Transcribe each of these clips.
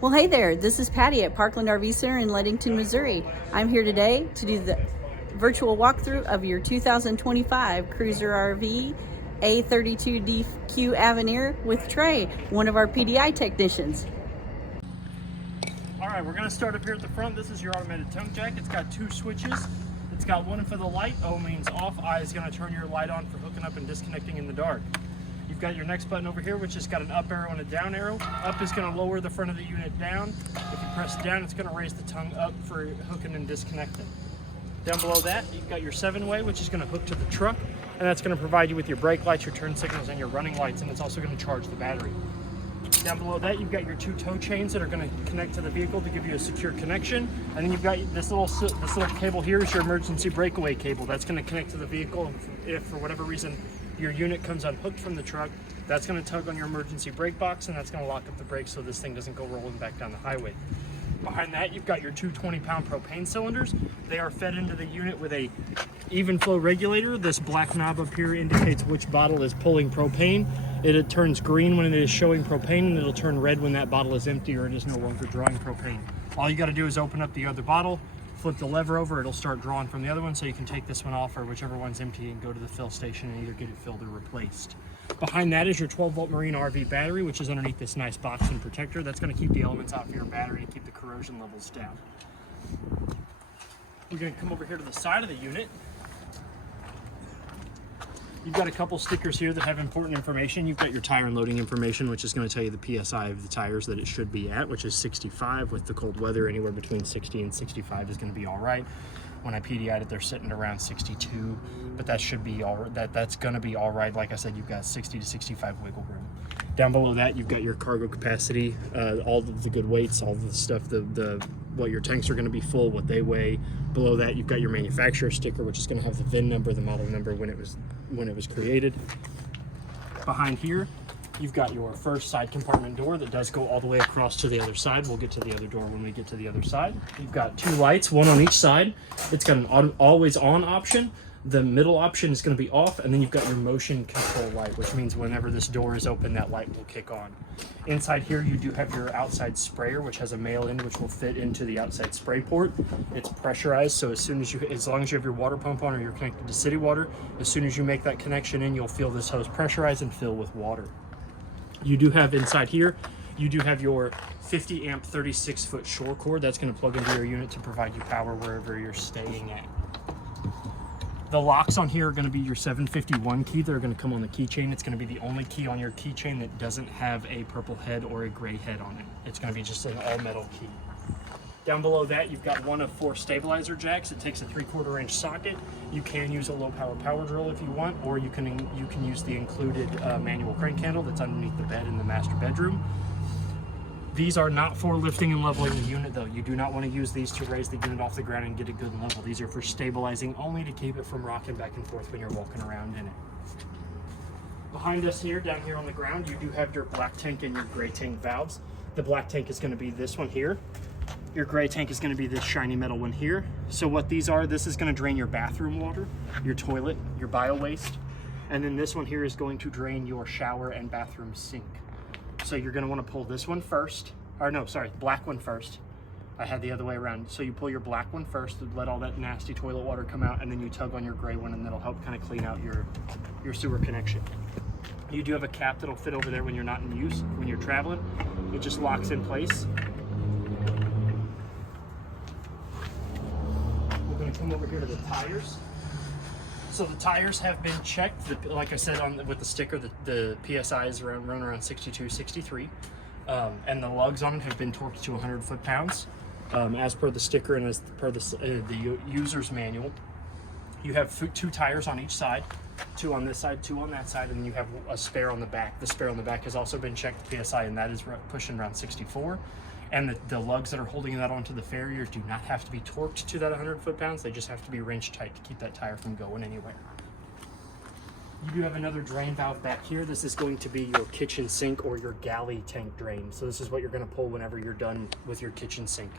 Well, hey there, this is Patty at Parkland RV Center in Leadington, Missouri. I'm here today to do the virtual walkthrough of your 2025 Cruiser RV A-32DQ Avenir with Trey, one of our PDI technicians. All right, we're gonna start up here at the front. This is your automated tongue jack. It's got two switches. It's got one for the light. O means off. I is gonna turn your light on for hooking up and disconnecting in the dark. You've got your next button over here, which has got an up arrow and a down arrow. Up is going to lower the front of the unit down. If you press down, it's going to raise the tongue up for hooking and disconnecting. Down below that, you've got your 7-way, which is going to hook to the truck, and that's going to provide you with your brake lights, your turn signals, and your running lights, and it's also going to charge the battery. Down below that, you've got your two tow chains that are going to connect to the vehicle to give you a secure connection, and then you've got this little cable here is your emergency breakaway cable. That's going to connect to the vehicle if for whatever reason your unit comes unhooked from the truck. That's going to tug on your emergency brake box, and that's going to lock up the brakes so this thing doesn't go rolling back down the highway. Behind that, you've got your two 20-pound propane cylinders. They are fed into the unit with a even flow regulator. This black knob up here indicates which bottle is pulling propane. It turns green when it is showing propane, and it'll turn red when that bottle is empty or it is no longer drawing propane. All you got to do is open up the other bottle, flip the lever over, it'll start drawing from the other one, so you can take this one off or whichever one's empty and go to the fill station and either get it filled or replaced. Behind that is your 12-volt Marine RV battery, which is underneath this nice box and protector. That's going to keep the elements off your battery and keep the corrosion levels down. We're going to come over here to the side of the unit. You've got a couple stickers here that have important information. You've got your tire and loading information, which is going to tell you the PSI of the tires that it should be at, which is 65. With the cold weather, anywhere between 60 and 65 is going to be all right. When I PDI'd it, they're sitting around 62, but that should be all right. That's going to be all right. Like I said, you've got 60 to 65 wiggle room. Down below that, you've got your cargo capacity, all of the good weights, all the stuff, what your tanks are going to be full, what they weigh. Below that, you've got your manufacturer sticker, which is going to have the VIN number, the model number when it was created. Behind here, you've got your first side compartment door that does go all the way across to the other side. We'll get to the other door when we get to the other side. You've got two lights, one on each side. It's got an always on option. The middle option is going to be off, and then you've got your motion control light, which means whenever this door is open, that light will kick on. Inside here, you do have your outside sprayer, which has a male end, which will fit into the outside spray port. It's pressurized, so as long as you have your water pump on or you're connected to city water, as soon as you make that connection in, you'll feel this hose pressurize and fill with water. You do have inside here, you do have your 50 amp 36-foot shore cord that's going to plug into your unit to provide you power wherever you're staying at. The locks on here are going to be your 751 key. They're going to come on the keychain. It's going to be the only key on your keychain that doesn't have a purple head or a gray head on it. It's going to be just an all metal key. Down below that, you've got one of 4 stabilizer jacks. It takes a 3/4 inch socket. You can use a low power drill if you want, or you can use the included manual crank handle that's underneath the bed in the master bedroom. These are not for lifting and leveling the unit though. You do not want to use these to raise the unit off the ground and get a good level. These are for stabilizing only to keep it from rocking back and forth when you're walking around in it. Behind us here, down here on the ground, you do have your black tank and your gray tank valves. The black tank is going to be this one here. Your gray tank is going to be this shiny metal one here. So what these are, this is going to drain your bathroom water, your toilet, your bio waste, and then this one here is going to drain your shower and bathroom sink. So you're going to want to pull this one first, or no, sorry, black one first. I had the other way around. So you pull your black one first, let all that nasty toilet water come out, and then you tug on your gray one, and that'll help kind of clean out your sewer connection. You do have a cap that'll fit over there when you're not in use, when you're traveling. It just locks in place. We're going to come over here to the tires. So the tires have been checked. Like I said with the sticker, the PSI is running around 62, 63. And the lugs on it have been torqued to 100 foot-pounds. As per the sticker and as per the user's manual. You have 2 tires on each side, 2 on this side, 2 on that side, and then you have a spare on the back. The spare on the back has also been checked PSI, and that is pushing around 64. And the lugs that are holding that onto the farrier do not have to be torqued to that 100 foot-pounds. They just have to be wrench tight to keep that tire from going anywhere. You do have another drain valve back here. This is going to be your kitchen sink or your galley tank drain. So this is what you're going to pull whenever you're done with your kitchen sink.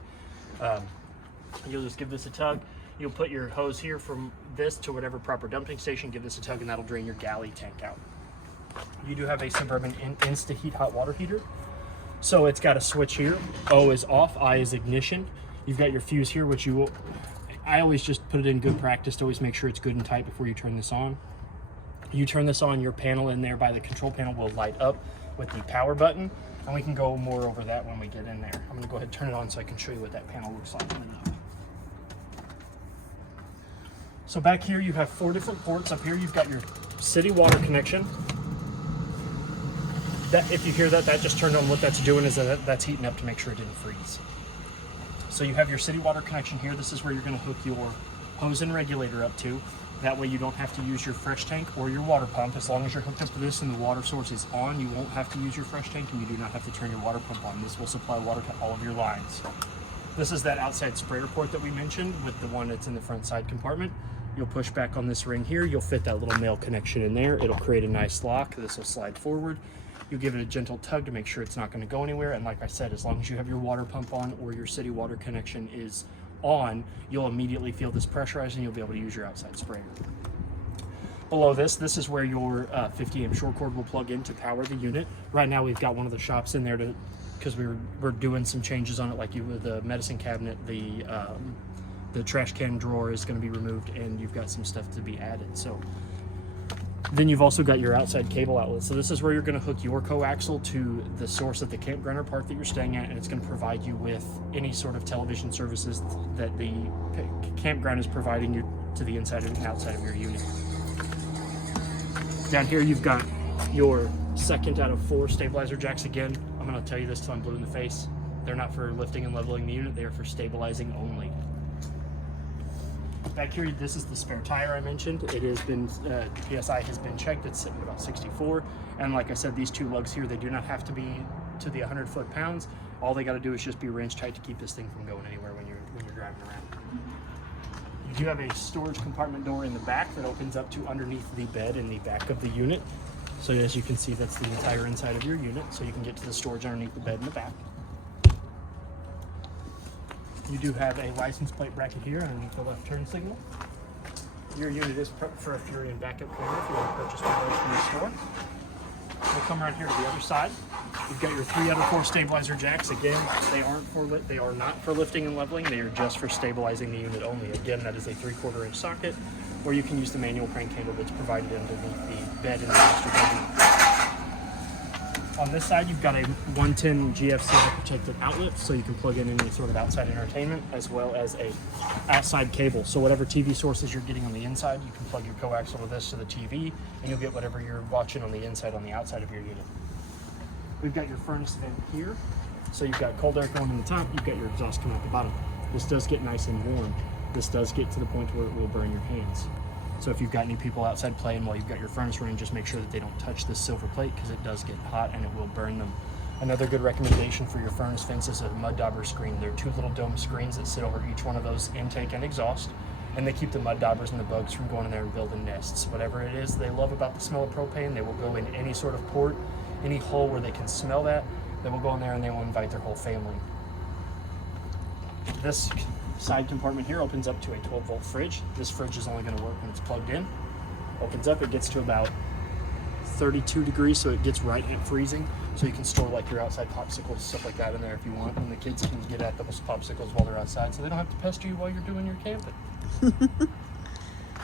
You'll just give this a tug. You'll put your hose here from this to whatever proper dumping station, give this a tug, and that'll drain your galley tank out. You do have a Suburban Insta-Heat hot water heater. So it's got a switch here. O is off, I is ignition. You've got your fuse here, which I always just put it in good practice to always make sure it's good and tight before you turn this on. You turn this on, your panel in there by the control panel will light up with the power button, and we can go more over that when we get in there. I'm gonna go ahead and turn it on so I can show you what that panel looks like. So back here you have 4 different ports. Up here you've got your city water connection. That, if you hear that, that just turned on. What that's doing is that's heating up to make sure it didn't freeze. So you have your city water connection here. This is where you're gonna hook your hose and regulator up to. That way you don't have to use your fresh tank or your water pump. As long as you're hooked up to this and the water source is on, you won't have to use your fresh tank, and you do not have to turn your water pump on. This will supply water to all of your lines. This is that outside sprayer port that we mentioned with the one that's in the front side compartment. You'll push back on this ring here. You'll fit that little male connection in there. It'll create a nice lock. This will slide forward. You give it a gentle tug to make sure it's not going to go anywhere. And like I said, as long as you have your water pump on or your city water connection is on, you'll immediately feel this pressurized and you'll be able to use your outside sprayer. Below this is where your 50 amp short cord will plug in to power the unit. Right now we've got one of the shops in there because we're doing some changes on it, like the medicine cabinet, the trash can drawer is going to be removed, and you've got some stuff to be added. So then you've also got your outside cable outlet. So this is where you're going to hook your coaxial to the source of the campground or park that you're staying at, and it's going to provide you with any sort of television services that the campground is providing you to the inside and outside of your unit. Down here you've got your second out of 4 stabilizer jacks. Again, I'm going to tell you this till I'm blue in the face. They're not for lifting and leveling the unit, they are for stabilizing only. Back here, this is the spare tire I mentioned. It has been, PSI has been checked. It's sitting at about 64. And like I said, these 2 lugs here, they do not have to be to the 100 foot-pounds. All they got to do is just be wrench tight to keep this thing from going anywhere when you're driving around. You do have a storage compartment door in the back that opens up to underneath the bed in the back of the unit. So as you can see, that's the entire inside of your unit. So you can get to the storage underneath the bed in the back. You do have a license plate bracket here underneath the left turn signal. Your unit is prepped for a Fury and backup camera if you want to purchase one of those from the store. We'll come around here to the other side. You've got your 3 out of 4 stabilizer jacks. Again, they are not for lifting and leveling. They are just for stabilizing the unit only. Again, that is a 3/4 inch socket, or you can use the manual crank handle that's provided underneath the bed in the master bedroom. On this side, you've got a 110 GFCI protected outlet, so you can plug in any sort of outside entertainment, as well as a outside cable. So whatever TV sources you're getting on the inside, you can plug your coaxial with this to the TV, and you'll get whatever you're watching on the inside on the outside of your unit. We've got your furnace vent here. So you've got cold air going in the top, you've got your exhaust coming out the bottom. This does get nice and warm. This does get to the point where it will burn your hands. So if you've got any people outside playing while you've got your furnace running, just make sure that they don't touch this silver plate, because it does get hot and it will burn them. Another good recommendation for your furnace vents is a mud dauber screen. There are 2 little dome screens that sit over each one of those intake and exhaust, and they keep the mud daubers and the bugs from going in there and building nests. Whatever it is they love about the smell of propane, they will go in any sort of port, any hole where they can smell that, they will go in there and they will invite their whole family. This side compartment here opens up to a 12-volt fridge. This fridge is only going to work when it's plugged in. Opens up, it gets to about 32 degrees, so it gets right at freezing. So you can store like your outside popsicles, stuff like that in there if you want, and the kids can get at those popsicles while they're outside, so they don't have to pester you while you're doing your camping.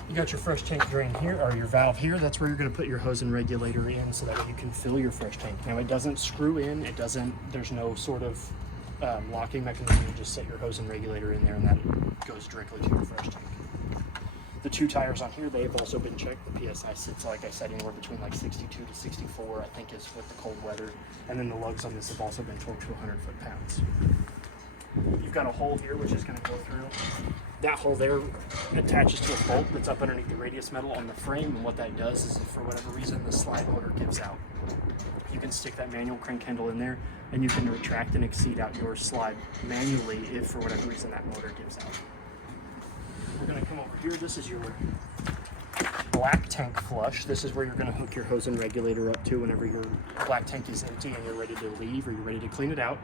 You got your fresh tank drain here, or your valve here. That's where you're going to put your hose and regulator in, so that way you can fill your fresh tank. Now it doesn't screw in, there's no sort of locking mechanism. You just set your hose and regulator in there, and that goes directly to your fresh tank. The 2 tires on here, they have also been checked. The PSI sits, like I said, anywhere between like 62 to 64, I think, is with the cold weather. And then the lugs on this have also been torqued to 100 foot-pounds. You've got a hole here, which is going to go through. That hole there attaches to a bolt that's up underneath the radius metal on the frame, and what that does is, if for whatever reason the slide motor gives out, you can stick that manual crank handle in there, and you can retract and exceed out your slide manually if for whatever reason that motor gives out. We're going to come over here. This is your black tank flush. This is where you're going to hook your hose and regulator up to whenever your black tank is empty and you're ready to leave or you're ready to clean it out.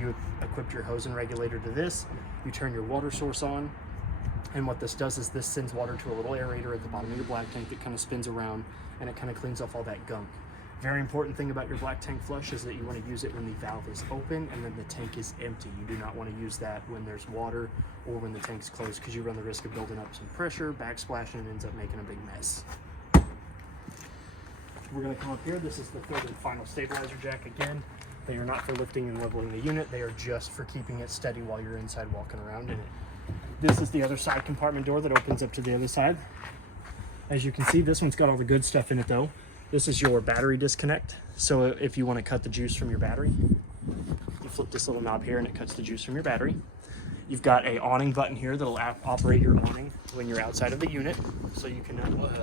You equip your hose and regulator to this. You turn your water source on, and what this does is this sends water to a little aerator at the bottom of your black tank that kind of spins around, and it kind of cleans off all that gunk. Very important thing about your black tank flush is that you want to use it when the valve is open and then the tank is empty. You do not want to use that when there's water or when the tank's closed, because you run the risk of building up some pressure, backsplashing, and ends up making a big mess. We're going to come up here. This is the third and final stabilizer jack. Again, they are not for lifting and leveling the unit. They are just for keeping it steady while you're inside walking around in it. This is the other side compartment door that opens up to the other side. As you can see, this one's got all the good stuff in it though. This is your battery disconnect. So if you want to cut the juice from your battery, you flip this little knob here and it cuts the juice from your battery. You've got a awning button here that'll operate your awning when you're outside of the unit. So you can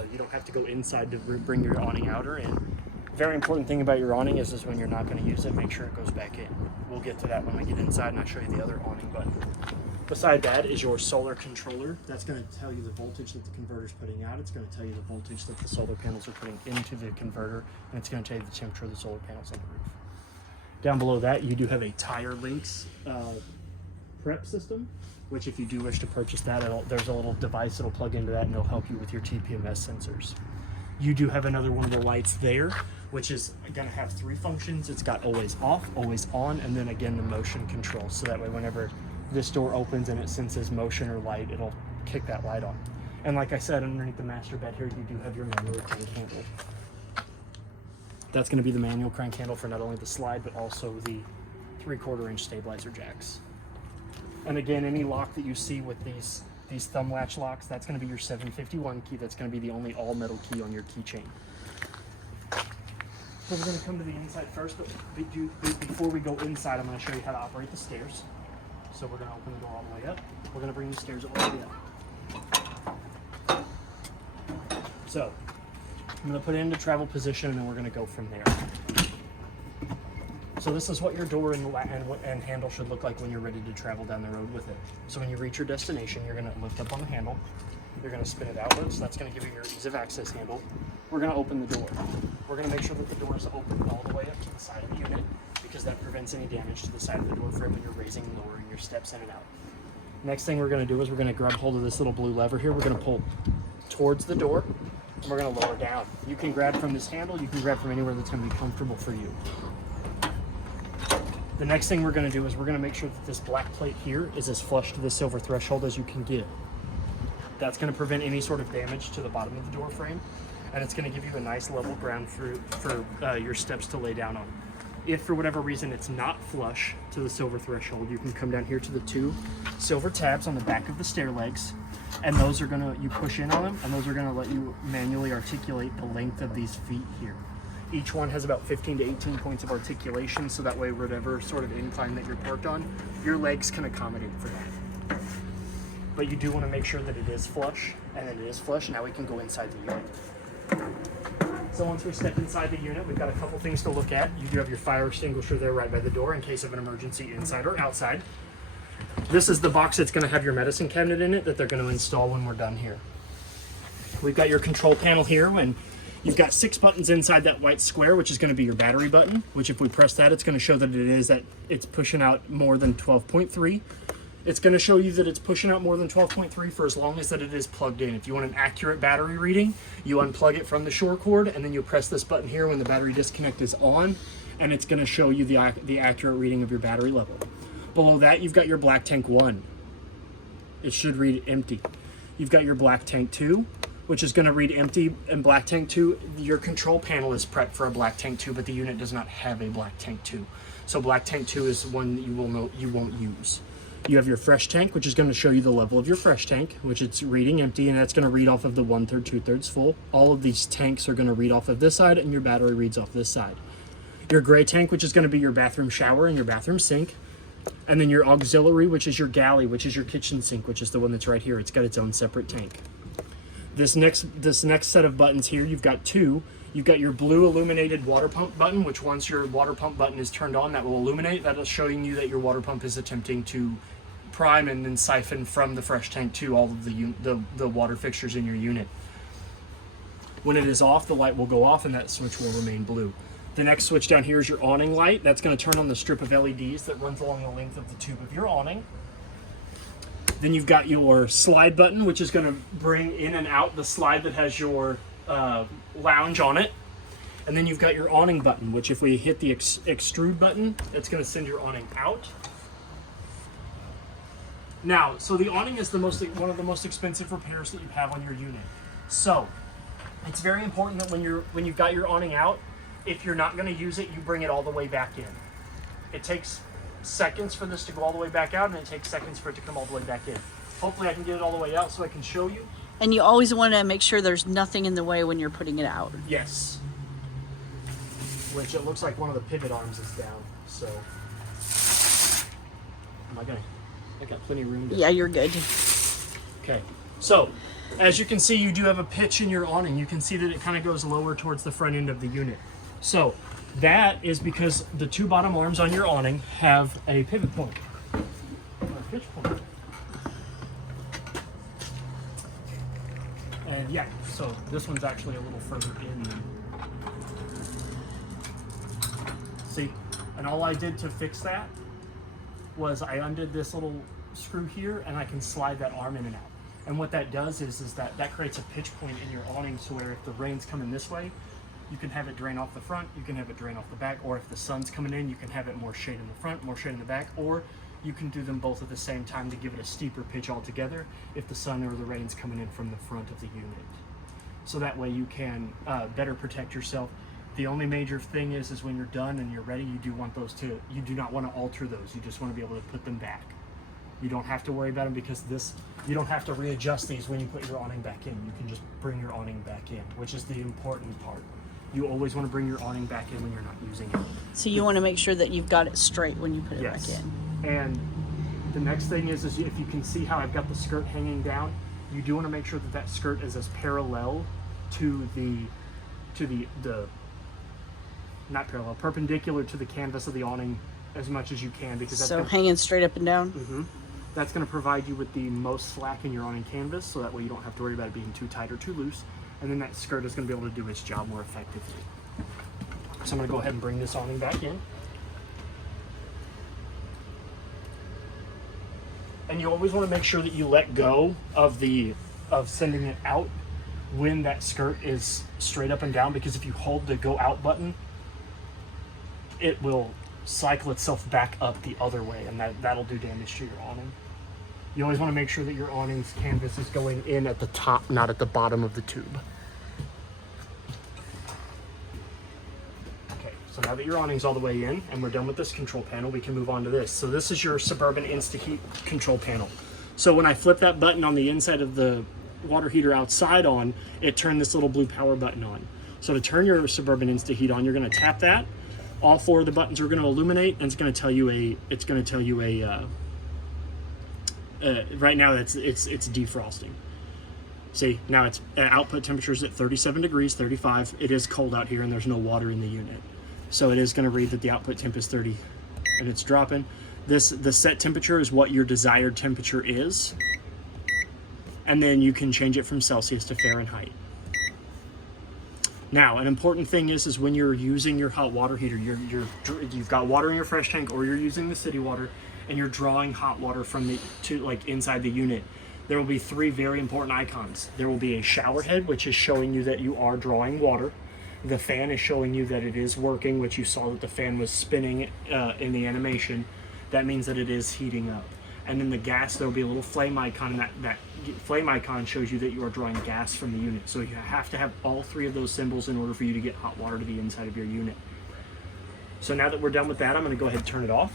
you don't have to go inside to bring your awning out or in. Very important thing about your awning is when you're not going to use it, make sure it goes back in. We'll get to that when we get inside and I'll show you the other awning button. Beside that is your solar controller. That's going to tell you the voltage that the converter's putting out. It's going to tell you the voltage that the solar panels are putting into the converter, and it's going to tell you the temperature of the solar panels on the roof. Down below that, you do have a tire links prep system, which if you do wish to purchase that, there's a little device that'll plug into that and it'll help you with your TPMS sensors. You do have another one of the lights there, which is going to have 3 functions. It's got always off, always on, and then again the motion control. So that way whenever this door opens and it senses motion or light, it'll kick that light on. And like I said, underneath the master bed here, you do have your manual crank handle. That's going to be the manual crank handle for not only the slide, but also the 3/4 inch stabilizer jacks. And again, any lock that you see with these thumb latch locks, that's going to be your 751 key. That's going to be the only all metal key on your keychain. So we're going to come to the inside first, but before we go inside, I'm going to show you how to operate the stairs. So we're going to open the door all the way up. We're going to bring the stairs all the way up. So I'm going to put it into travel position and then we're going to go from there. So this is what your door and handle should look like when you're ready to travel down the road with it. So when you reach your destination, you're going to lift up on the handle. You're going to spin it outwards. That's going to give you your ease of access handle. We're going to open the door. We're going to make sure that the door is open all the way up to the side of the unit, because that prevents any damage to the side of the door frame when you're raising and lowering your steps in and out. Next thing we're going to do is we're going to grab hold of this little blue lever here. We're going to pull towards the door and we're going to lower down. You can grab from this handle, you can grab from anywhere that's going to be comfortable for you. The next thing we're going to do is we're going to make sure that this black plate here is as flush to the silver threshold as you can get. That's going to prevent any sort of damage to the bottom of the door frame, and it's going to give you a nice level ground for your steps to lay down on. If for whatever reason it's not flush to the silver threshold, you can come down here to the 2 silver tabs on the back of the stair legs, and those are going to, you push in on them, and those are going to let you manually articulate the length of these feet here. Each one has about 15 to 18 points of articulation, so that way whatever sort of incline that you're parked on, your legs can accommodate for that. But you do want to make sure that it is flush, and then it is flush. Now we can go inside the unit. So once we step inside the unit, we've got a couple things to look at. You do have your fire extinguisher there right by the door in case of an emergency inside or outside. This is the box that's going to have your medicine cabinet in it that they're going to install when we're done here. We've got your control panel here, and you've got 6 buttons inside that white square, which is going to be your battery button, which if we press that, it's going to show that it's pushing out more than 12.3. It's going to show you that it's pushing out more than 12.3 for as long as that it is plugged in. If you want an accurate battery reading, you unplug it from the shore cord, and then you press this button here when the battery disconnect is on, and it's going to show you the accurate reading of your battery level. Below that, you've got your black tank 1. It should read empty. You've got your black tank 2, which is going to read empty, and black tank 2, your control panel is prepped for a black tank 2, but the unit does not have a black tank 2. So black tank 2 is one that you won't use. You have your fresh tank, which is going to show you the level of your fresh tank, which it's reading empty, and that's going to read off of the 1/3, 2/3 full. All of these tanks are going to read off of this side, and your battery reads off this side. Your gray tank, which is going to be your bathroom shower and your bathroom sink. And then your auxiliary, which is your galley, which is your kitchen sink, which is the one that's right here. It's got its own separate tank. This next set of buttons here, you've got 2. You've got your blue illuminated water pump button, which once your water pump button is turned on, that will illuminate. That is showing you that your water pump is attempting to prime and then siphon from the fresh tank to all of the water fixtures in your unit. When it is off, the light will go off and that switch will remain blue. The next switch down here is your awning light. That's going to turn on the strip of LEDs that runs along the length of the tube of your awning. Then you've got your slide button, which is going to bring in and out the slide that has your lounge on it. And then you've got your awning button, which if we hit the extrude button, it's going to send your awning out. Now, so the awning is one of the most expensive repairs that you have on your unit. So it's very important that when you've got your awning out, if you're not going to use it, you bring it all the way back in. It takes seconds for this to go all the way back out, and it takes seconds for it to come all the way back in. Hopefully I can get it all the way out so I can show you. And you always want to make sure there's nothing in the way when you're putting it out. Yes. Which it looks like one of the pivot arms is down, so. Am I gonna? I got plenty of room. Yeah, you're good. Okay, so as you can see, you do have a pitch in your awning. You can see that it kind of goes lower towards the front end of the unit. So that is because the two bottom arms on your awning have a pivot point, or a pitch point. And yeah, so this one's actually a little further in. See, and all I did to fix that was I undid this little screw here, and I can slide that arm in and out. And what that does is that creates a pitch point in your awning, so where if the rain's coming this way, you can have it drain off the front, you can have it drain off the back, or if the sun's coming in, you can have it more shade in the front, more shade in the back, or you can do them both at the same time to give it a steeper pitch altogether if the sun or the rain's coming in from the front of the unit. So that way you can better protect yourself. The only major thing is when you're done and you're ready, you do not want to alter those. You just want to be able to put them back. You don't have to worry about them because you don't have to readjust these when you put your awning back in. You can just bring your awning back in, which is the important part. You always want to bring your awning back in when you're not using it. So you want to make sure that you've got it straight when you put it Yes. back in. And the next thing is if you can see how I've got the skirt hanging down, you do want to make sure that skirt is as parallel to the not parallel, perpendicular to the canvas of the awning as much as you can, because that's hanging straight up and down. Mm-hmm. That's going to provide you with the most slack in your awning canvas, so that way you don't have to worry about it being too tight or too loose, and then that skirt is going to be able to do its job more effectively. So I'm going to go ahead and bring this awning back in. And you always want to make sure that you let go of sending it out when that skirt is straight up and down, because if you hold the go out button, it will cycle itself back up the other way, and that'll do damage to your awning. You always want to make sure that your awning's canvas is going in at the top, not at the bottom of the tube. Okay, so now that your awning's all the way in and we're done with this control panel, we can move on to this. So this is your Suburban InstaHeat control panel. So when I flip that button on the inside of the water heater outside on, it turned this little blue power button on. So to turn your Suburban InstaHeat on, you're going to tap that. All four of the buttons are going to illuminate, and it's going to tell you right now it's defrosting. See, now it's output temperature is at 37 degrees, 35. It is cold out here and there's no water in the unit. So it is going to read that the output temp is 30 and it's dropping. The set temperature is what your desired temperature is. And then you can change it from Celsius to Fahrenheit. Now, an important thing is when you're using your hot water heater, you've got water in your fresh tank, or you're using the city water, and you're drawing hot water from inside the unit. There will be three very important icons. There will be a shower head, which is showing you that you are drawing water. The fan is showing you that it is working, which you saw that the fan was spinning in the animation. That means that it is heating up. And then the gas, there will be a little flame icon, and that flame icon shows you that you are drawing gas from the unit. So you have to have all three of those symbols in order for you to get hot water to the inside of your unit. So now that we're done with that, I'm going to go ahead and turn it off.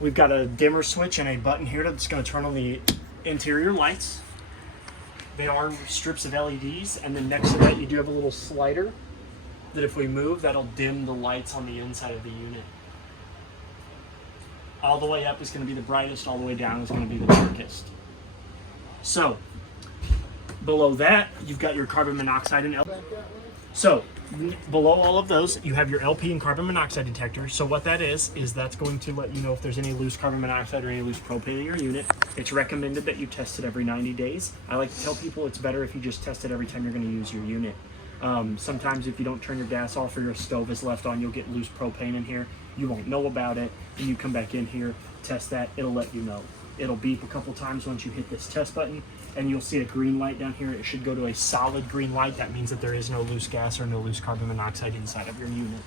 We've got a dimmer switch and a button here that's going to turn on the interior lights. They are strips of LEDs, and then next to that you do have a little slider that if we move, that'll dim the lights on the inside of the unit. All the way up is going to be the brightest, all the way down is going to be the darkest. So, below that, you've got your carbon monoxide and LP. So, below all of those, you have your LP and carbon monoxide detector. So what that is that's going to let you know if there's any loose carbon monoxide or any loose propane in your unit. It's recommended that you test it every 90 days. I like to tell people it's better if you just test it every time you're going to use your unit. Sometimes if you don't turn your gas off or your stove is left on, you'll get loose propane in here. You won't know about it, and you come back in here, test that, it'll let you know. It'll beep a couple times once you hit this test button, and you'll see a green light down here. It should go to a solid green light. That means that there is no loose gas or no loose carbon monoxide inside of your unit.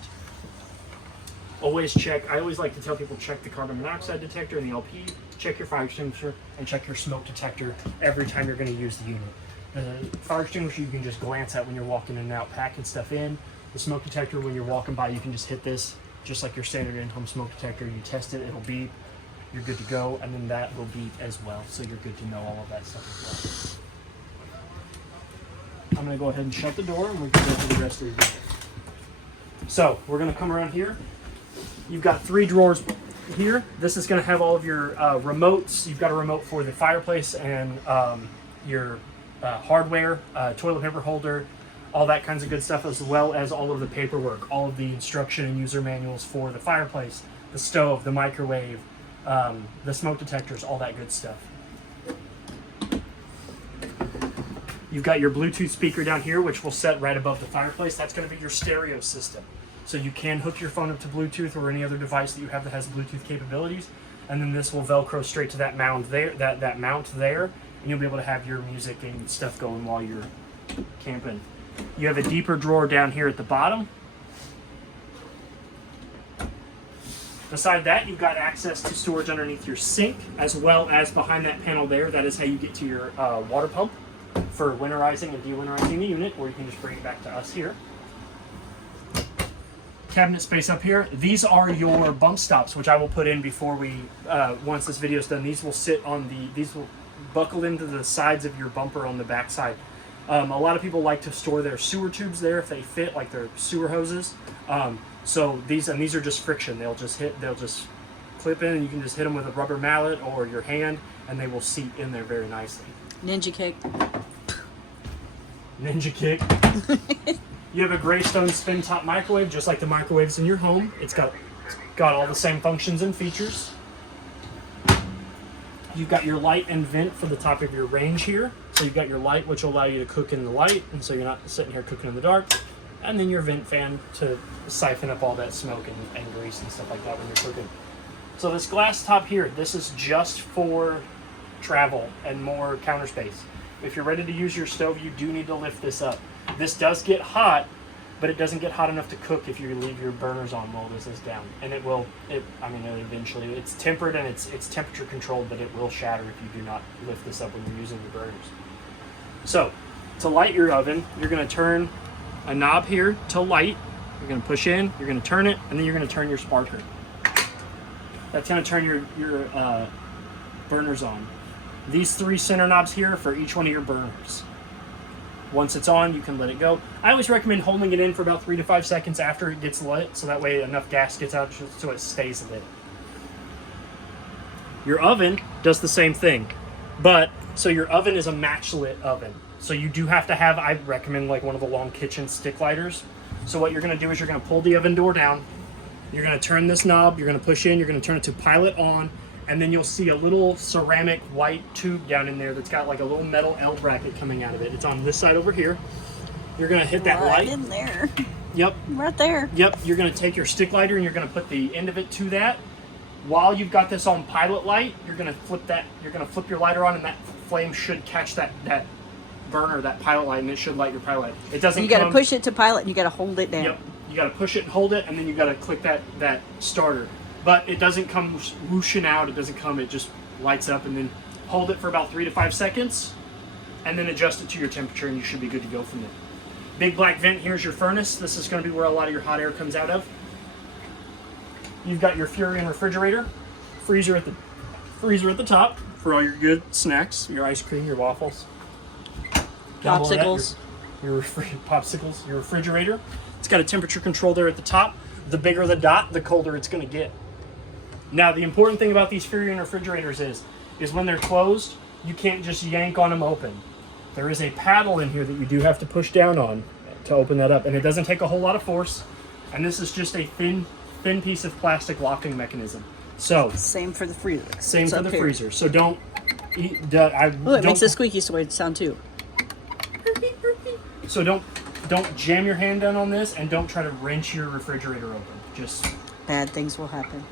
Always check, I always like to tell people, check the carbon monoxide detector and the LP, check your fire extinguisher, and check your smoke detector every time you're going to use the unit. The fire extinguisher you can just glance at when you're walking in and out, packing stuff in. The smoke detector, when you're walking by, you can just hit this, just like your standard in-home smoke detector. You test it, it'll beep, you're good to go, and then that will beep as well, so you're good to know all of that stuff as well. I'm going to go ahead and shut the door, and we're going to go to the rest of the unit. So, we're going to come around here. You've got 3 drawers here. This is going to have all of your remotes. You've got a remote for the fireplace and your hardware, toilet paper holder, all that kinds of good stuff, as well as all of the paperwork, all of the instruction and user manuals for the fireplace, the stove, the microwave, the smoke detectors, all that good stuff. You've got your Bluetooth speaker down here, which will set right above the fireplace. That's going to be your stereo system. So you can hook your phone up to Bluetooth or any other device that you have that has Bluetooth capabilities, and then this will Velcro straight to that mount there, that mount there, and you'll be able to have your music and stuff going while you're camping. You have a deeper drawer down here at the bottom. Beside that, you've got access to storage underneath your sink, as well as behind that panel there. That is how you get to your water pump for winterizing and de-winterizing the unit, or you can just bring it back to us here. Cabinet space up here. These are your bump stops, which I will put in before we, once this video is done. These will sit on these will buckle into the sides of your bumper on the back side. A lot of people like to store their sewer tubes there if they fit, like their sewer hoses. So these are just friction. They'll just clip in, and you can just hit them with a rubber mallet or your hand, and they will seat in there very nicely. Ninja kick. Ninja kick. You have a Greystone spin top microwave, just like the microwaves in your home. It's got all the same functions and features. You've got your light and vent for the top of your range here. So you've got your light, which will allow you to cook in the light, and so you're not sitting here cooking in the dark. And then your vent fan to siphon up all that smoke and grease and stuff like that when you're cooking. So this glass top here, this is just for travel and more counter space. If you're ready to use your stove, you do need to lift this up. This does get hot, but it doesn't get hot enough to cook if you leave your burners on while this is down. And it'll eventually, it's tempered and it's temperature controlled, but it will shatter if you do not lift this up when you're using the burners. So, to light your oven, you're gonna turn a knob here to light. You're gonna push in, you're gonna turn it, and then you're gonna turn your sparker. That's gonna turn your burners on. These 3 center knobs here for each one of your burners. Once it's on, you can let it go. I always recommend holding it in for about 3 to 5 seconds after it gets lit, so that way enough gas gets out so it stays lit. Your oven does the same thing, so your oven is a match lit oven. So you do have to have, I recommend like one of the long kitchen stick lighters. So what you're gonna do is you're gonna pull the oven door down, you're gonna turn this knob, you're gonna push in, you're gonna turn it to pilot on, and then you'll see a little ceramic white tube down in there that's got like a little metal L bracket coming out of it. It's on this side over here. You're gonna hit that light. in there. Yep. Right there. Yep, you're gonna take your stick lighter and you're gonna put the end of it to that. While you've got this on pilot light, you're gonna flip your lighter on, and that flame should catch that burner, that pilot light, and it should light your pilot light. It doesn't. You got to push it to pilot, and you got to hold it down. Yep. You got to push it and hold it, and then you got to click that starter. But it doesn't come whooshing out. It doesn't come. It just lights up, and then hold it for about 3 to 5 seconds, and then adjust it to your temperature, and you should be good to go from there. Big black vent. Here's your furnace. This is going to be where a lot of your hot air comes out of. You've got your Furion refrigerator, freezer at the top for all your good snacks, your ice cream, your waffles. Popsicles. Your popsicles, your refrigerator. It's got a temperature control there at the top. The bigger the dot, the colder it's going to get. Now, the important thing about these Furion refrigerators is when they're closed, you can't just yank on them open. There is a paddle in here that you do have to push down on to open that up, and it doesn't take a whole lot of force. And this is just a thin piece of plastic locking mechanism. So same for the freezer. Same for the freezer. So don't eat. It makes a squeaky sound too. So don't jam your hand down on this, and don't try to wrench your refrigerator open. Just bad things will happen.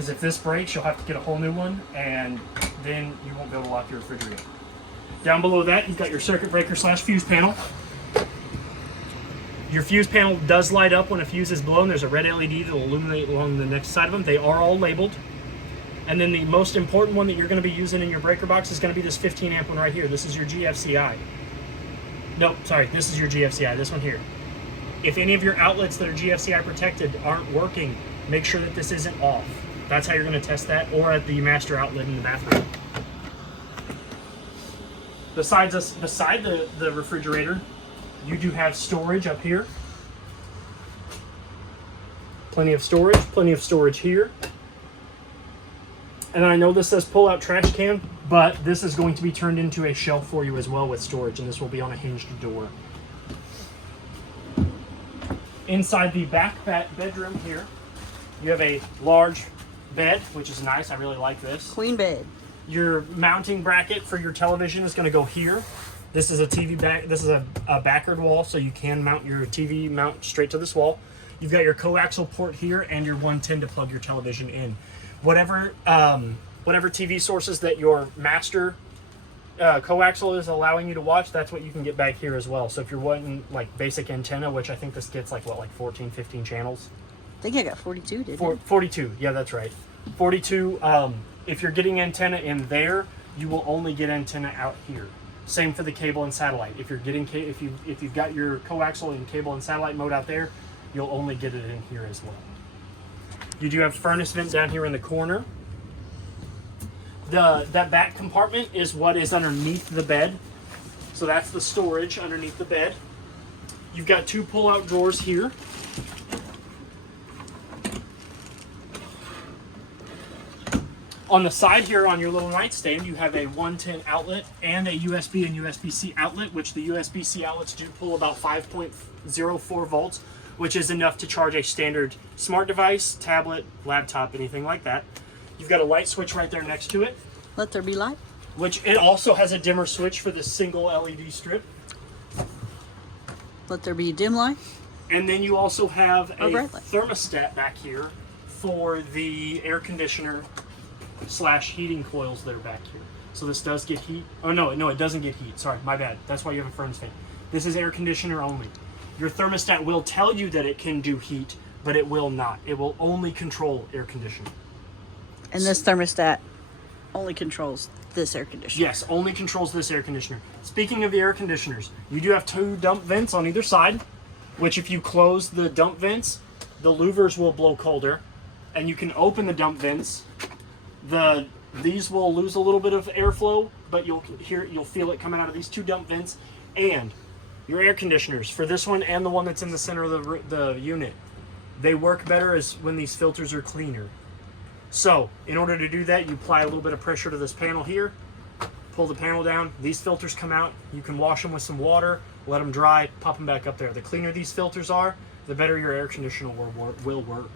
because if this breaks, you'll have to get a whole new one, and then you won't be able to lock your refrigerator. Down below that, you've got your circuit breaker slash fuse panel. Your fuse panel does light up when a fuse is blown. There's a red LED that will illuminate along the next side of them. They are all labeled. And then the most important one that you're going to be using in your breaker box is going to be this 15 amp one right here. This is your GFCI. Nope, sorry, this is your GFCI, this one here. If any of your outlets that are GFCI protected aren't working, make sure that this isn't off. That's how you're going to test that, or at the master outlet in the bathroom. Beside the refrigerator, you do have storage up here. Plenty of storage here. And I know this says pull out trash can, but this is going to be turned into a shelf for you as well with storage, and this will be on a hinged door. Inside the back bedroom here, you have a large bed, which is nice. I really like this. Queen bed. Your mounting bracket for your television is going to go here. This is a TV back. This is a backward wall, so you can mount your TV straight to this wall. You've got your coaxial port here and your 110 to plug your television in. Whatever TV sources that your master coaxial is allowing you to watch, that's what you can get back here as well. So if you're wanting like basic antenna, which I think this gets like 14, 15 channels. I think I got 42, didn't I? 42, yeah, that's right. 42. If you're getting antenna in there, you will only get antenna out here. Same for the cable and satellite. If you're getting if you've got your coaxial in cable and satellite mode out there, you'll only get it in here as well. You do have furnace vent down here in the corner. That back compartment is what is underneath the bed. So that's the storage underneath the bed. You've got two pull-out drawers here. On the side here on your little nightstand, you have a 110 outlet and a USB and USB-C outlet, which the USB-C outlets do pull about 5.04 volts, which is enough to charge a standard smart device, tablet, laptop, anything like that. You've got a light switch right there next to it. Let there be light. Which it also has a dimmer switch for the single LED strip. Let there be dim light. And then you also have a bright light. thermostat back here for the air conditioner / heating coils that are back here. So this does get heat. Oh no, it doesn't get heat. Sorry, my bad. That's why you have a furnace fan. This is air conditioner only. Your thermostat will tell you that it can do heat, but it will not. It will only control air conditioning. And this thermostat only controls this air conditioner. Yes, only controls this air conditioner. Speaking of the air conditioners, you do have two dump vents on either side, which if you close the dump vents, the louvers will blow colder, and you can open the dump vents. These will lose a little bit of airflow, but you'll feel it coming out of these two dump vents. And your air conditioners, for this one and the one that's in the center of the unit, they work better as when these filters are cleaner. So in order to do that, you apply a little bit of pressure to this panel here, pull the panel down, these filters come out, you can wash them with some water, let them dry, pop them back up there. The cleaner these filters are, the better your air conditioner will work.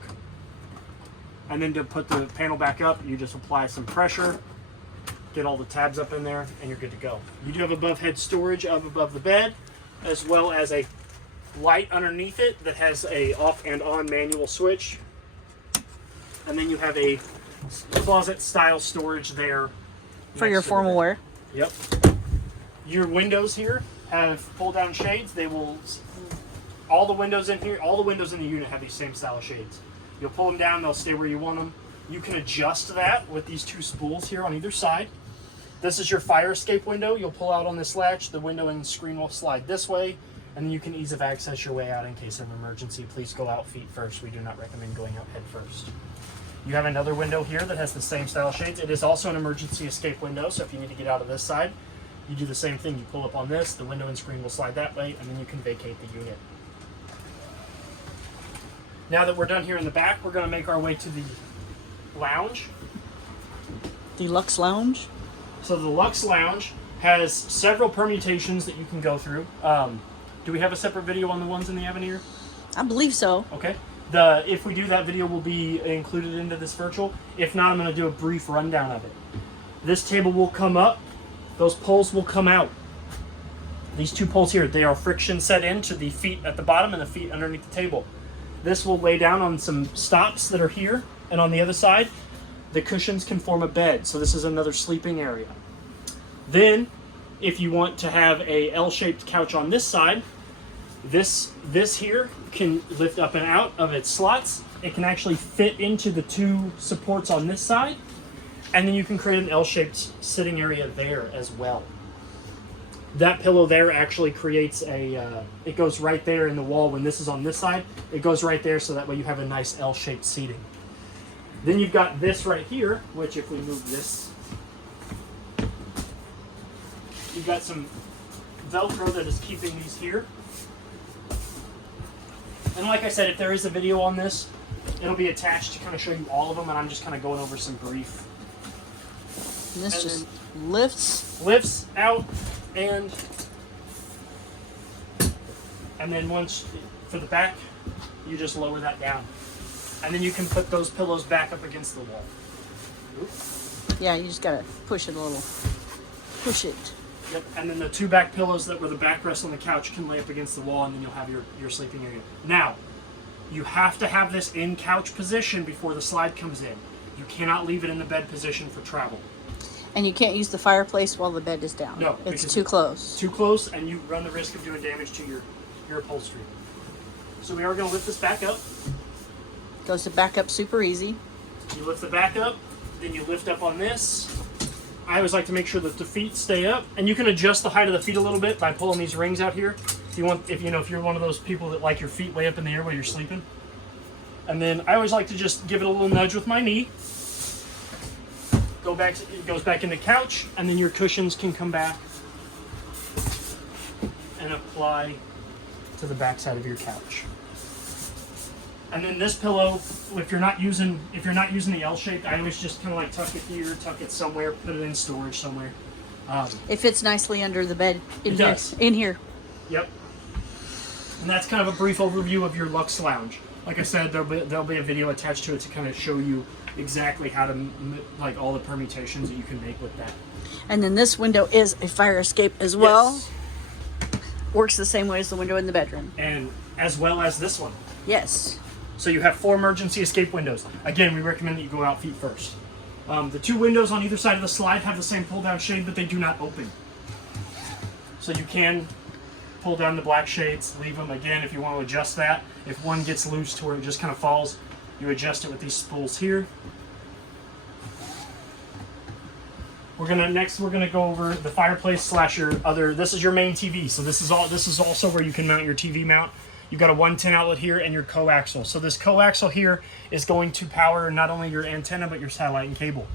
And then to put the panel back up, you just apply some pressure, get all the tabs up in there, and you're good to go. You do have above head storage above the bed, as well as a light underneath it that has a off and on manual switch. And then you have a closet style storage there. For your formal wear. Yep. Your windows here have pull down shades. They will, all the windows in here, all the windows in the unit have these same style of shades. You'll pull them down, they'll stay where you want them. You can adjust that with these two spools here on either side. This is your fire escape window. You'll pull out on this latch. The window and screen will slide this way, and then you can ease of access your way out in case of an emergency. Please go out feet first. We do not recommend going out head first. You have another window here that has the same style of shades. It is also an emergency escape window, so if you need to get out of this side, you do the same thing. You pull up on this, the window and screen will slide that way, and then you can vacate the unit. Now that we're done here in the back, we're going to make our way to the lounge. The Lux Lounge. So the Lux Lounge has several permutations that you can go through. Do we have a separate video on the ones in the Avenir? I believe so. Okay. If we do, that video will be included into this virtual. If not, I'm going to do a brief rundown of it. This table will come up. Those poles will come out. These two poles here, they are friction set into the feet at the bottom and the feet underneath the table. This will lay down on some stops that are here, and on the other side, The cushions can form a bed, so this is another sleeping area. Then, if you want to have a L-shaped couch on this side, this here can lift up and out of its slots. It can actually fit into the two supports on this side, and then you can create an L-shaped sitting area there as well. That pillow there actually creates it goes right there in the wall. When this is on this side, it goes right there, so that way you have a nice L-shaped seating. Then you've got this right here, which if we move this, you've got some Velcro that is keeping these here. And like I said, if there is a video on this, it'll be attached to kind of show you all of them, and I'm just kind of going over some brief. And this just lifts out, and then once for the back, you just lower that down. And then you can put those pillows back up against the wall. Yeah, you just gotta push it a little. Push it. Yep, and then the two back pillows that were the backrest on the couch can lay up against the wall, and then you'll have your sleeping area. Now, you have to have this in couch position before the slide comes in. You cannot leave it in the bed position for travel. And you can't use the fireplace while the bed is down. No. It's too close. Too close, and you run the risk of doing damage to your upholstery. So we are going to lift this back up. Goes to back up super easy. You lift the back up, then you lift up on this. I always like to make sure that the feet stay up, and you can adjust the height of the feet a little bit by pulling these rings out here. If you're one of those people that like your feet way up in the air while you're sleeping. And then I always like to just give it a little nudge with my knee. It goes back in the couch, and then your cushions can come back and apply to the back side of your couch. And then this pillow, if you're not using the L shape, I always just kind of like tuck it here, tuck it somewhere, put it in storage somewhere. It fits nicely under the bed. It does. In here. Yep. And that's kind of a brief overview of your Luxe Lounge. Like I said, there'll be a video attached to it to kind of show you exactly how to, like, all the permutations that you can make with that. And then this window is a fire escape as well. Yes. Works the same way as the window in the bedroom. And as well as this one. Yes. So you have 4 emergency escape windows. Again, we recommend that you go out feet first. The 2 windows on either side of the slide have the same pull-down shade, but they do not open. So you can pull down the black shades, leave them. Again, if you want to adjust that. If one gets loose to where it just kind of falls, you adjust it with these spools here. Next we're gonna go over the fireplace / your other. This is your main TV. So this is also where you can mount your TV mount. You've got a 110 outlet here and your coaxial. So this coaxial here is going to power not only your antenna but your satellite and cable.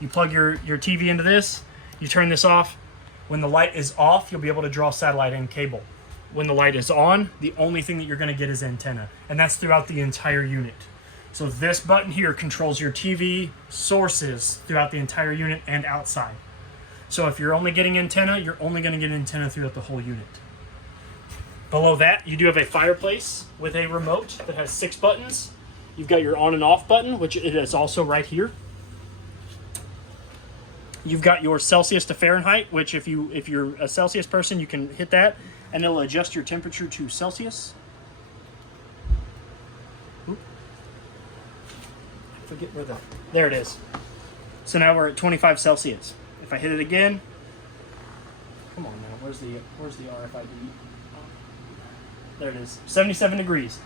You plug your TV into this, you turn this off. When the light is off, you'll be able to draw satellite and cable. When the light is on, the only thing that you're going to get is antenna, and that's throughout the entire unit. So this button here controls your TV sources throughout the entire unit and outside. So if you're only getting antenna, you're only going to get antenna throughout the whole unit. Below that, you do have a fireplace with a remote that has 6 buttons. You've got your on and off button, which it is also right here. You've got your Celsius to Fahrenheit, which if you're a Celsius person, you can hit that, and it'll adjust your temperature to Celsius. Oop. I forget where there it is. So now we're at 25 Celsius. If I hit it again, come on now, where's the RFID? There it is, 77 degrees.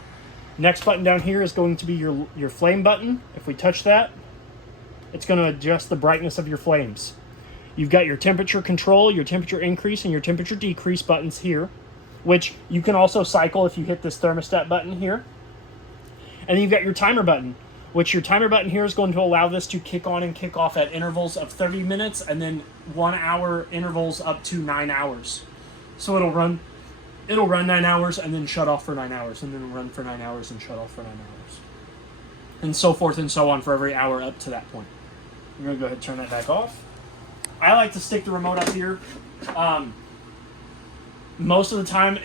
Next button down here is going to be your flame button. If we touch that, it's going to adjust the brightness of your flames. You've got your temperature control, your temperature increase, and your temperature decrease buttons here, which you can also cycle if you hit this thermostat button here. And then you've got your timer button, which your timer button here is going to allow this to kick on and kick off at intervals of 30 minutes and then 1 hour intervals up to 9 hours. So it'll run 9 hours and then shut off for 9 hours, and then run for 9 hours and shut off for 9 hours. And so forth and so on for every hour up to that point. We're going to go ahead and turn that back off. I like to stick the remote up here. Most of the time,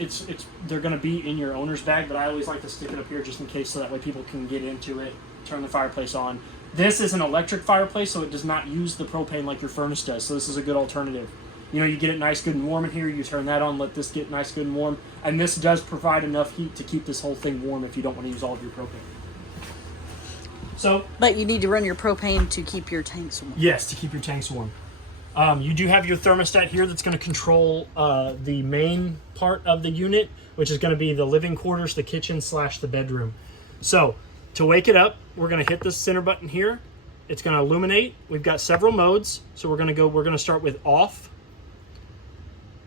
they're going to be in your owner's bag, but I always like to stick it up here just in case, so that way people can get into it, turn the fireplace on. This is an electric fireplace, so it does not use the propane like your furnace does, so this is a good alternative. You know, you get it nice, good, and warm in here, you turn that on, let this get nice, good, and warm, and this does provide enough heat to keep this whole thing warm if you don't want to use all of your propane. So, but you need to run your propane to keep your tanks warm. yes, to keep your tanks warm. You do have your thermostat here that's going to control the main part of the unit, which is going to be the living quarters, the kitchen / the bedroom. So to wake it up, we're going to hit this center button here. It's going to illuminate. We've got several modes. So we're going to start with off.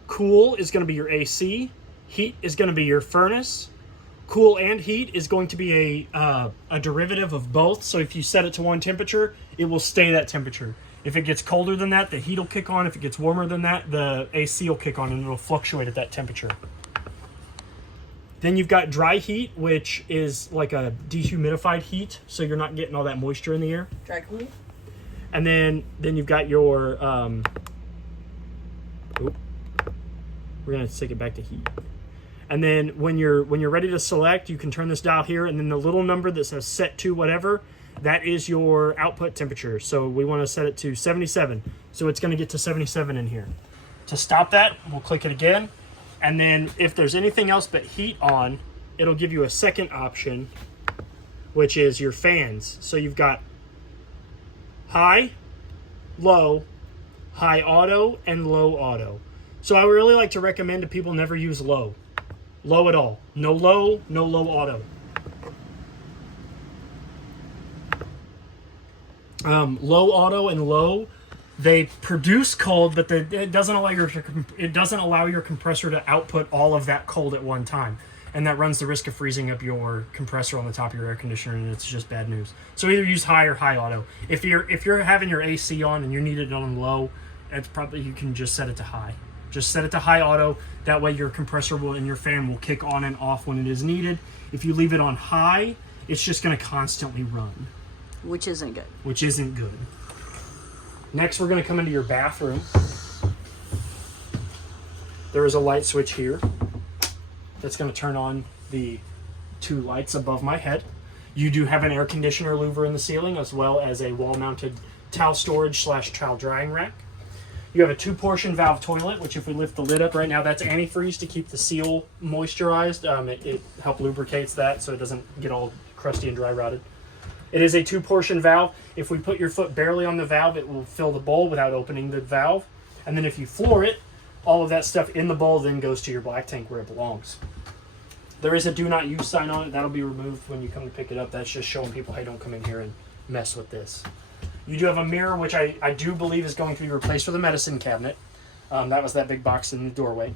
Cool is going to be your AC. Heat is going to be your furnace. Cool and heat is going to be a derivative of both. So if you set it to one temperature, it will stay that temperature. If it gets colder than that, the heat will kick on. If it gets warmer than that, the AC will kick on, and it'll fluctuate at that temperature. Then you've got dry heat, which is like a dehumidified heat, so you're not getting all that moisture in the air. Dry cool. And then you've got your we're gonna take it back to heat. And then when you're ready to select, you can turn this dial here, and then the little number that says set to whatever, that is your output temperature. So we want to set it to 77. So it's going to get to 77 in here. To stop that, we'll click it again. And then if there's anything else but heat on, it'll give you a second option, which is your fans. So you've got high, low, high auto, and low auto. So I really like to recommend to people never use low. Low at all. No low auto. Low auto and low, they produce cold, but it doesn't allow your compressor to output all of that cold at one time, and that runs the risk of freezing up your compressor on the top of your air conditioner, and it's just bad news. So either use high or high auto. If you're having your AC on and you need it on low, it's probably you can just set it to high. Just set it to high auto. That way your compressor and your fan will kick on and off when it is needed. If you leave it on high, it's just going to constantly run. Which isn't good. Which isn't good. Next, we're going to come into your bathroom. There is a light switch here that's going to turn on the 2 lights above my head. You do have an air conditioner louver in the ceiling, as well as a wall-mounted towel storage / towel drying rack. You have a 2-portion valve toilet, which if we lift the lid up right now, that's antifreeze to keep the seal moisturized. It helps lubricates that so it doesn't get all crusty and dry rotted. It is a 2-portion valve. If we put your foot barely on the valve, it will fill the bowl without opening the valve. And then if you floor it, all of that stuff in the bowl then goes to your black tank where it belongs. There is a do not use sign on it. That'll be removed when you come to pick it up. That's just showing people, hey, don't come in here and mess with this. You do have a mirror, which I do believe is going to be replaced with a medicine cabinet. That was that big box in the doorway.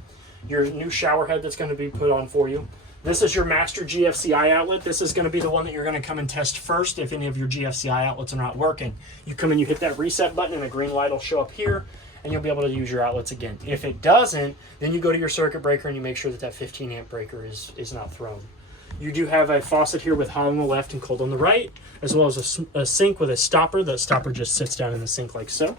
Your new shower head that's going to be put on for you. This is your master GFCI outlet. This is going to be the one that you're going to come and test first if any of your GFCI outlets are not working. You come and you hit that reset button and a green light will show up here and you'll be able to use your outlets again. If it doesn't, then you go to your circuit breaker and you make sure that 15 amp breaker is not thrown. You do have a faucet here with hot on the left and cold on the right, as well as a sink with a stopper. The stopper just sits down in the sink like so.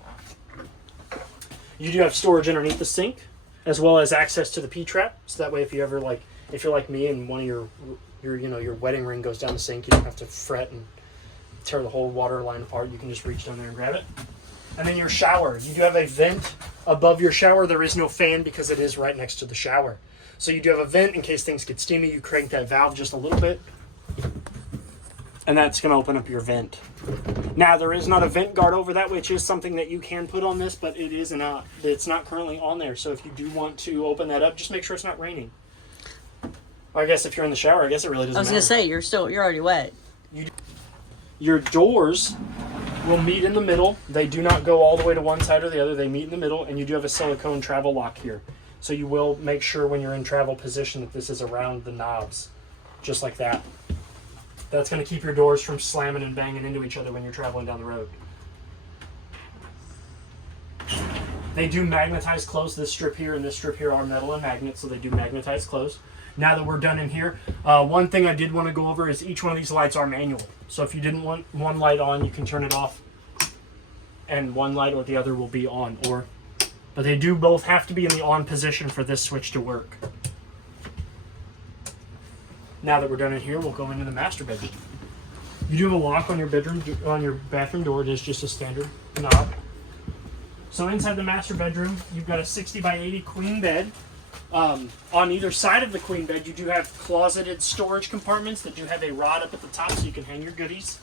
You do have storage underneath the sink, as well as access to the P-trap. So that way if you're like me and one of your wedding ring goes down the sink, you don't have to fret and tear the whole water line apart. You can just reach down there and grab it. And then your shower. You do have a vent above your shower. There is no fan because it is right next to the shower. So you do have a vent in case things get steamy. You crank that valve just a little bit, and that's going to open up your vent. Now, there is not a vent guard over that, which is something that you can put on this, but it's not currently on there. So if you do want to open that up, just make sure it's not raining. I guess if you're in the shower, I guess it really doesn't matter. I was going to say, you're already wet. Your doors will meet in the middle. They do not go all the way to one side or the other. They meet in the middle, and you do have a silicone travel lock here. So you will make sure when you're in travel position that this is around the knobs, just like that. That's going to keep your doors from slamming and banging into each other when you're traveling down the road. They do magnetize close. This strip here and this strip here are metal and magnets, so they do magnetize close. Now that we're done in here, one thing I did want to go over is each one of these lights are manual. So if you didn't want one light on, you can turn it off, and one light or the other will be on. But they do both have to be in the on position for this switch to work. Now that we're done in here, we'll go into the master bedroom. You do have a lock on your bathroom door. It is just a standard knob. So inside the master bedroom, you've got a 60 by 80 queen bed. On either side of the queen bed, you do have closeted storage compartments that do have a rod up at the top so you can hang your goodies.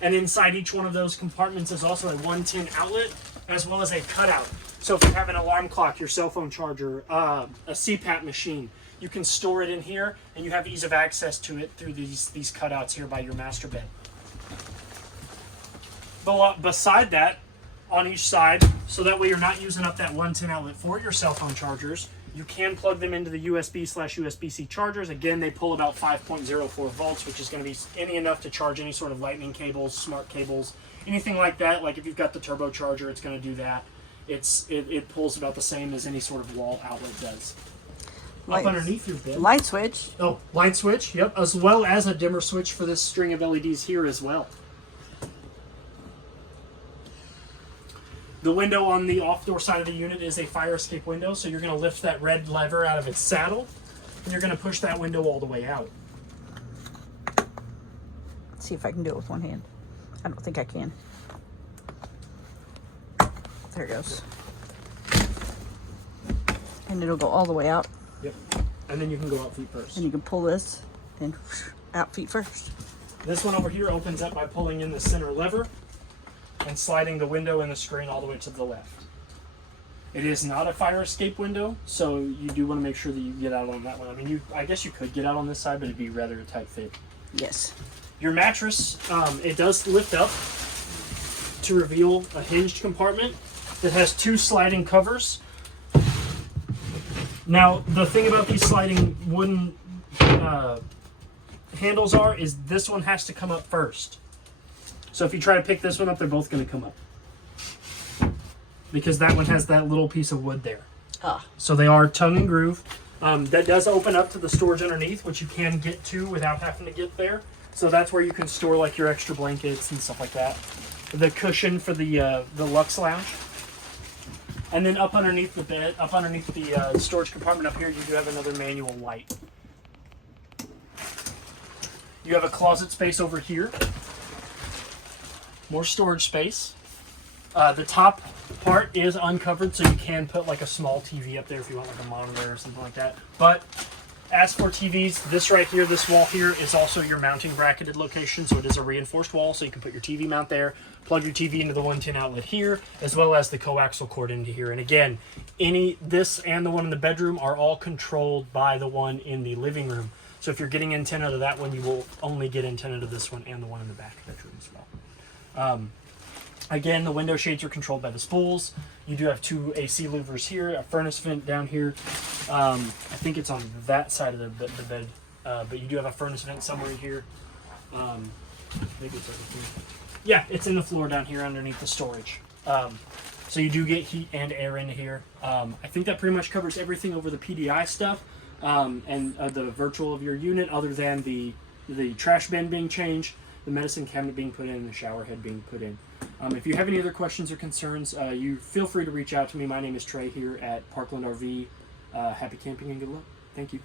And inside each one of those compartments is also a 110 outlet, as well as a cutout. So if you have an alarm clock, your cell phone charger, a CPAP machine, you can store it in here, and you have ease of access to it through these cutouts here by your master bed. Beside that, on each side, so that way you're not using up that 110 outlet for your cell phone chargers, you can plug them into the USB/USB-C chargers. Again, they pull about 5.04 volts, which is going to be enough to charge any sort of lightning cables, smart cables, anything like that. Like if you've got the turbocharger, it's going to do that. It pulls about the same as any sort of wall outlet does. Up underneath your bed. Light switch. Oh, light switch, yep, as well as a dimmer switch for this string of LEDs here as well. The window on the off-door side of the unit is a fire escape window, so you're going to lift that red lever out of its saddle, and you're going to push that window all the way out. Let's see if I can do it with one hand. I don't think I can. There it goes. And it'll go all the way out. Yep. And then you can go out feet first. And you can pull this and out feet first. This one over here opens up by pulling in the center lever and sliding the window and the screen all the way to the left. It is not a fire escape window, so you do want to make sure that you get out on that one. I mean, I guess you could get out on this side, but it'd be rather a tight fit. Yes. Your mattress, it does lift up to reveal a hinged compartment that has 2 sliding covers. Now, the thing about these sliding wooden handles is this one has to come up first. So if you try to pick this one up, they're both going to come up. Because that one has that little piece of wood there. So they are tongue and groove. That does open up to the storage underneath, which you can get to without having to get there. So that's where you can store like your extra blankets and stuff like that. The cushion for the Lux Lounge. And then up underneath the bed, up underneath the storage compartment up here, you do have another manual light. You have a closet space over here. More storage space. The top part is uncovered, so you can put like a small TV up there if you want like a monitor or something like that. But as for TVs, this right here, this wall here is also your mounting bracketed location, so it is a reinforced wall, so you can put your TV mount there, plug your TV into the 110 outlet here, as well as the coaxial cord into here. And again, this and the one in the bedroom are all controlled by the one in the living room. So if you're getting antenna to that one, you will only get antenna to this one and the one in the back bedroom as well. Again, the window shades are controlled by the spools. You do have 2 AC louvers here, a furnace vent down here. I think it's on that side of the bed, but you do have a furnace vent somewhere here. Maybe it's over here. Yeah, it's in the floor down here underneath the storage. So you do get heat and air into here. I think that pretty much covers everything over the PDI stuff and the virtual of your unit, other than the trash bin being changed, the medicine cabinet being put in, and the shower head being put in. If you have any other questions or concerns, you feel free to reach out to me. My name is Trey here at Parkland RV. Happy camping and good luck. Thank you.